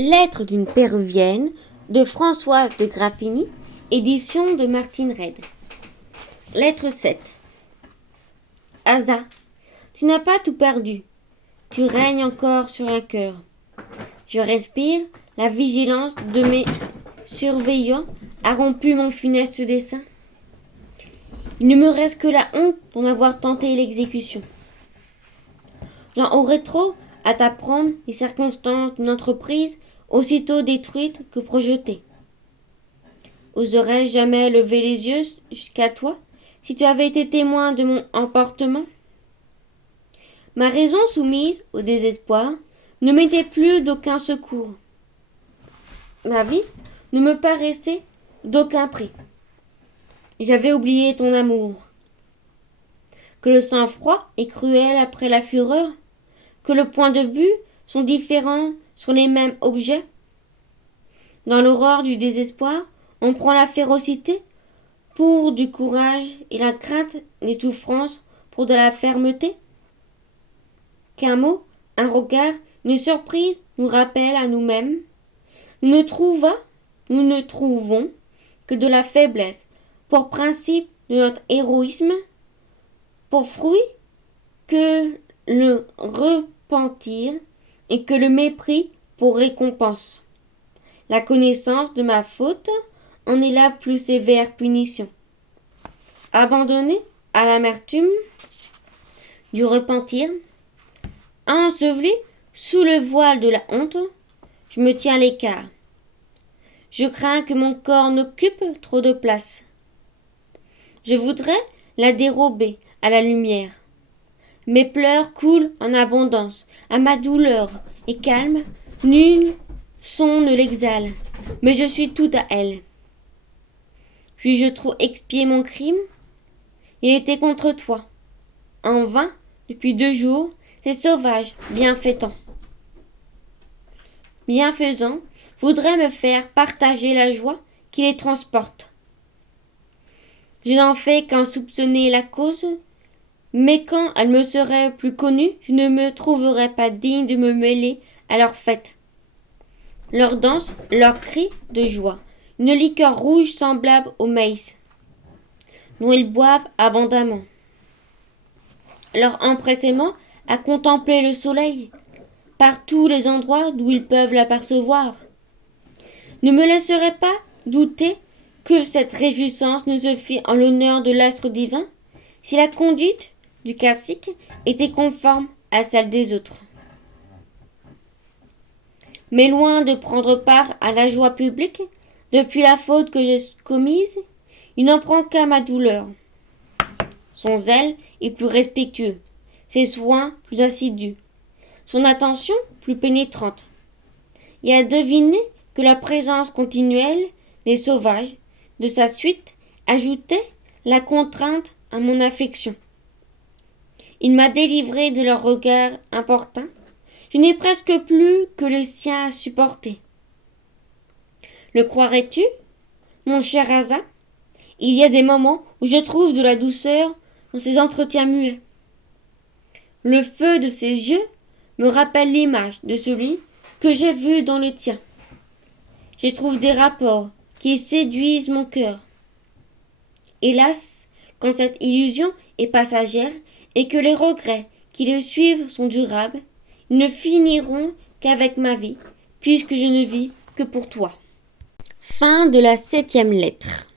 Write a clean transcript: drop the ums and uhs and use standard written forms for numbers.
Lettre d'une Péruvienne de Françoise de Graffigny, édition de Martine Reid. Lettre 7. Asa, tu n'as pas tout perdu. Tu règnes encore sur un cœur. Je respire, la vigilance de mes surveillants a rompu mon funeste dessein. Il ne me reste que la honte d'en avoir tenté l'exécution. J'en aurais trop à t'apprendre les circonstances d'une entreprise aussitôt détruite que projetée. Oserais-je jamais lever les yeux jusqu'à toi si tu avais été témoin de mon emportement? Ma raison soumise au désespoir ne m'était plus d'aucun secours. Ma vie ne me paraissait d'aucun prix. J'avais oublié ton amour. Que le sang-froid est cruel après la fureur, que le point de vue sont différents sur les mêmes objets. Dans l'aurore du désespoir, on prend la férocité pour du courage et la crainte des souffrances pour de la fermeté. Qu'un mot, un regard, une surprise nous rappelle à nous-mêmes. Nous ne trouvons que de la faiblesse pour principe de notre héroïsme, pour fruit que le repentir et que le mépris pour récompense. La connaissance de ma faute en est la plus sévère punition. Abandonné à l'amertume du repentir, enseveli sous le voile de la honte, je me tiens à l'écart. Je crains que mon corps n'occupe trop de place. Je voudrais la dérober à la lumière. Mes pleurs coulent en abondance, à ma douleur est calme, nul son ne l'exhale, mais je suis tout à elle. Puis-je trop expier mon crime? Il était contre toi. En vain, depuis 2 jours, ces sauvages bienfaisants voudraient me faire partager la joie qui les transporte. Je n'en fais qu'en soupçonner la cause, mais quand elle me serait plus connue, je ne me trouverais pas digne de me mêler à leur fête. Leurs danses, leurs cris de joie, une liqueur rouge semblable au maïs, dont ils boivent abondamment. Leur empressement à contempler le soleil, par tous les endroits d'où ils peuvent l'apercevoir, ne me laisserait pas douter que cette réjouissance ne se fît en l'honneur de l'astre divin, si la conduite du cacique était conforme à celle des autres. Mais loin de prendre part à la joie publique, depuis la faute que j'ai commise, il n'en prend qu'à ma douleur. Son zèle est plus respectueux, ses soins plus assidus, son attention plus pénétrante. Et à deviner que la présence continuelle des sauvages de sa suite ajoutait la contrainte à mon affliction. Il m'a délivré de leurs regards importuns. Je n'ai presque plus que les siens à supporter. Le croirais-tu, mon cher Asa? Il y a des moments où je trouve de la douceur dans ces entretiens muets. Le feu de ses yeux me rappelle l'image de celui que j'ai vu dans le tien. J'y trouve des rapports qui séduisent mon cœur. Hélas, quand cette illusion est passagère et que les regrets qui le suivent sont durables, ils ne finiront qu'avec ma vie, puisque je ne vis que pour toi. Fin de la 7e lettre.